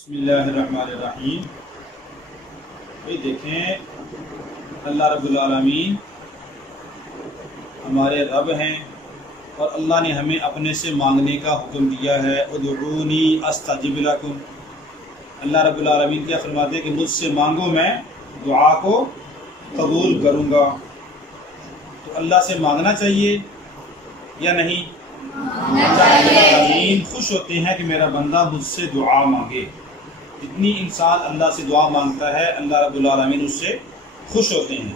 بسم اللہ الرحمن الرحیم۔ یہ دیکھیں، اللہ رب العالمین ہمارے رب ہیں اور اللہ نے ہمیں اپنے سے مانگنے کا حکم دیا ہے۔ ادعونی استجب لکم۔ اللہ رب العالمین کیا فرماتے ہیں کہ مجھ سے مانگو، میں دعا کو قبول کروں گا۔ تو اللہ سے مانگنا چاہیے یا نہیں؟ اللہ رب العالمین خوش ہوتے ہیں کہ میرا بندہ مجھ سے دعا مانگے۔ جتنی انسان اللہ سے دعا مانگتا ہے اللہ رب العالمین اس سے خوش ہوتے ہیں۔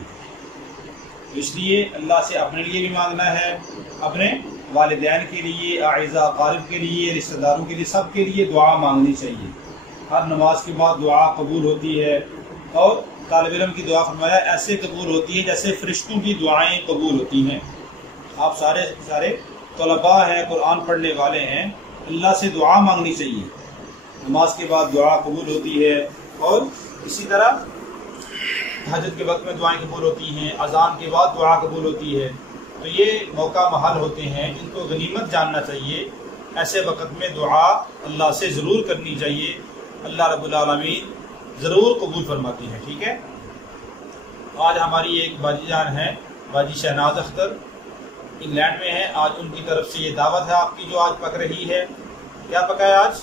اس لیے اللہ سے اپنے لیے بھی مانگنا ہے، اپنے والدین کے لیے، اعزاء اقارب کے لیے، رشتہ داروں کے لیے، سب کے لیے دعا مانگنی چاہیے۔ ہر نماز کے بعد دعا قبول ہوتی ہے، اور طالب علم کی دعا فرمایا ایسے قبول ہوتی ہے جیسے فرشتوں کی دعائیں قبول ہوتی ہیں۔ آپ سارے طلباء ہیں، قرآن پڑھنے والے ہیں، اللہ سے دعا مانگنی چاہیے۔ نماز کے بعد دعا قبول ہوتی ہے، اور اسی طرح تہجد کے وقت میں دعائیں قبول ہوتی ہیں، اذان کے بعد دعا قبول ہوتی ہے۔ تو یہ موقع محل ہوتے ہیں، ان کو غنیمت جاننا چاہیے۔ ایسے وقت میں دعا اللہ سے ضرور کرنی چاہیے، اللہ رب العالمین ضرور قبول فرماتے ہیں۔ ٹھیک ہے، آج ہماری ایک باجی جان ہے، باجی شہناز اختر، انگلینڈ میں ہے۔ آج ان کی طرف سے یہ دعوت ہے آپ کی جو آج پک رہی ہے۔ کیا پکا ہے آج؟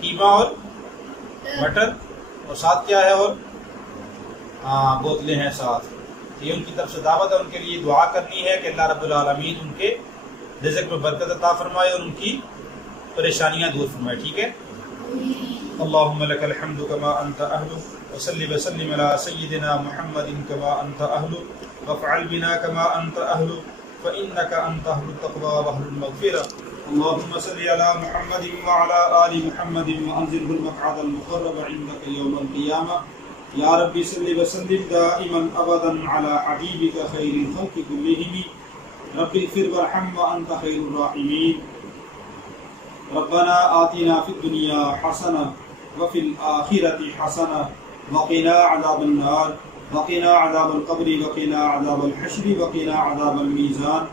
قیمہ اور مٹر، اور ساتھ کیا ہے؟ اور بوتلیں ہیں ساتھ۔ یہ ان کی طرف سے دعوت ہے، ان کے لیے دعا کرنی ہے کہ اللہ رب العالمین ان کے رزق میں برکت عطا فرمائے اور ان کی پریشانیاں دور فرمائے۔ ٹھیک ہے، اللہم لک الحمد کما انت اہل، وصلی وسلم علی سیدنا محمد کما انت اہل، وافعل بنا کما انت اہل، فانک انت اہل التقوی واہل المغفرہ۔ اللهم صل على محمد وعلى آل محمد وأنزله المقعد المقرب عندك يوم القيامة يا ربي صل وسلم دائما أبدا على حبيبك خير الخلق كلهم ربي اغفر وارحم وأنت خير الراحمين ربنا آتنا في الدنيا حسنة وفي الآخرة حسنة وقنا عذاب النار وقنا عذاب القبر وقنا عذاب الحشر وقنا عذاب الميزان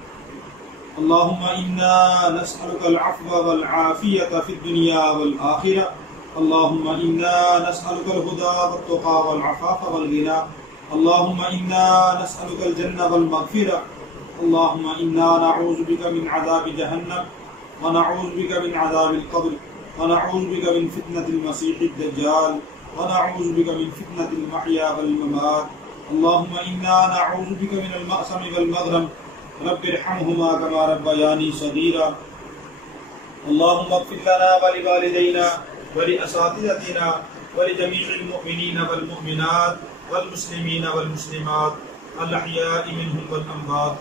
اللهم إنا نسألك العفو والعافية في الدنيا والآخرة اللهم إنا نسألك الهدى والتقى والعفاف والغنى اللهم إنا نسألك الجنة والمغفرة اللهم إنا نعوذ بك من عذاب جهنم ونعوذ بك من عذاب القبر ونعوذ بك من فتنة المسيح الدجال ونعوذ بك من فتنة المحيا والممات اللهم إنا نعوذ بك من المأثم والمغرم رب ارحمهما كما ربياني صغيرا اللهم اغفر لنا ولوالدينا ولأساتذتنا ولجميع المؤمنين والمؤمنات والمسلمين والمسلمات الأحياء منهم والأموات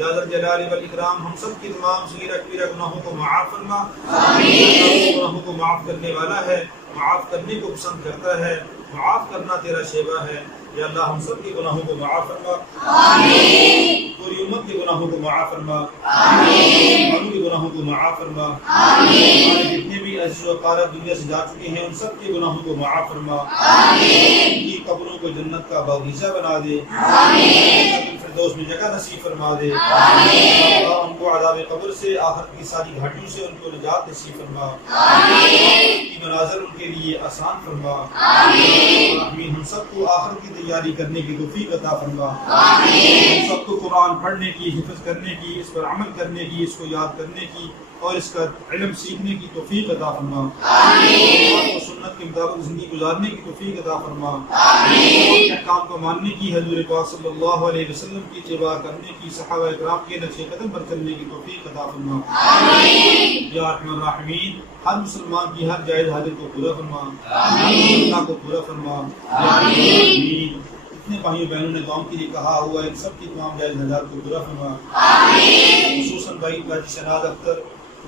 یا ذا الجلال والاکرام۔ ہم سب کی تمام صغیرہ کبیرہ گناہوں کو معاف فرما۔ آمین۔ گناہوں کو معاف کرنے والا ہے، معاف کرنے کو پسند کرتا ہے، معاف کرنا تیرا شیوا ہے۔ یا اللہ ہم سب کے گناہوں کو معاف فرما۔ آمین۔ پوری امت کے گناہوں کو معاف فرما۔ آمین۔ ہم کے گناہوں کو معاف فرما۔ آمین۔ ہمارے جتنے بھی عزیز و اقارب دنیا سے جا چکے ہیں ان سب کے گناہوں کو معاف فرما۔ آمین۔ ان کی قبروں کو جنت کا باغیچہ بنا دے۔ آمین۔ فردوس میں جگہ نصیب فرما دے۔ آمین۔ اللہ ان کو عذاب قبر سے، آخرت کی ساری گھاٹیوں سے ان کو نجات نصیب فرما۔ آمین۔ کی مناظر ان کے لیے آسان فرما۔ آمین۔ آمین۔ ہم سب کو آخرت کی تیاری کرنے کی توفیق عطا فرما۔ آمین۔ ہم سب کو قرآن پڑھنے کی، حفظ کرنے کی، اس پر عمل کرنے کی، اس کو یاد کرنے کی اور اس کا علم سیکھنے کی توفیق عطا فرما۔ آمین۔ قرآن و سنت کے مطابق زندگی گزارنے کی توفیق عطا فرما۔ آمین۔ احکام کو ماننے کی، حضور پاک صلی اللہ علیہ وسلم کی اتباع کرنے کی، صحابہ کرام کے نقش قدم پر چلنے کی توفیق عطا فرما۔ آمین۔ یا ارحم الراحمین، ہر مسلمان کی ہر جائز حاجت کو پورا فرما۔ آمین۔ کو پورا فرما۔ آمین۔ جتنے بھائیوں بہنوں نے دعاؤں کے لیے کہا ہوا ہے، سب کی تمام جائز حاجات کو پورا فرما۔ آمین۔ خصوصاً باجی شہناز اختر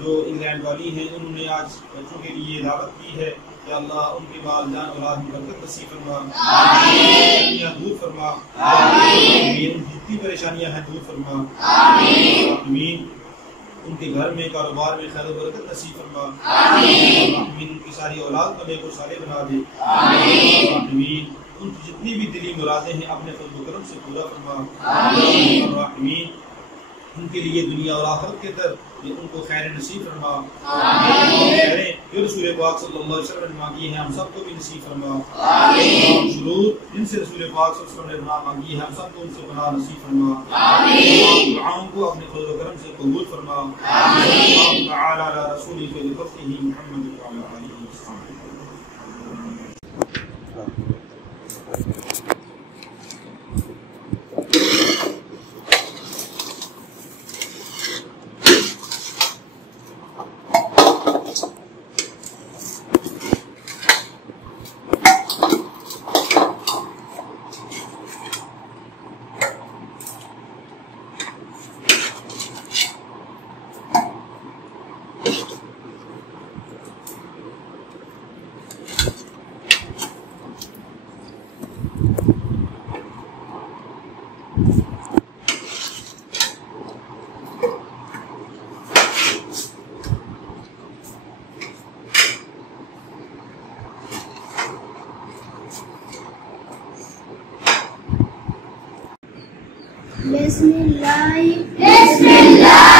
جو انگلینڈ والی ہیں، انہوں نے آج بچوں کے لیے دعوت کی ہے کہ اللہ ان کے والدین اولاد میں برکت نصیب فرما، پریشانیاں دور فرما، ان کی جتنی پریشانیاں ہیں دور فرما۔ آمین۔ ان کے گھر میں، کاروبار میں خیر و برکت نصیب فرما۔ آمین۔ ان کی ساری اولاد کو نیک و صالح بنا دے۔ آمین۔ ان کی جتنی بھی دلی مرادیں ہیں اپنے فضل و کرم سے پورا فرما۔ آمین۔ ان کے لیے دنیا اور آخرت کے در ان کو خیر نصیب فرما. آمین. جو رسول پاک صلی اللہ علیہ وسلم نے مانگی ہے ہم سب کو بھی نصیب فرما. آمین. شرور جن سے رسول پاک صلی اللہ علیہ وسلم نے پناہ مانگی ہے ہم سب کو ان سے پناہ نصیب فرما. آمین. دعاؤں کو اپنے فضل و کرم سے قبول فرما. آمین. اللہم تعالی علی رسولک بفضلہ محمد وعلی آلہ وصحبہ. بسم اللہ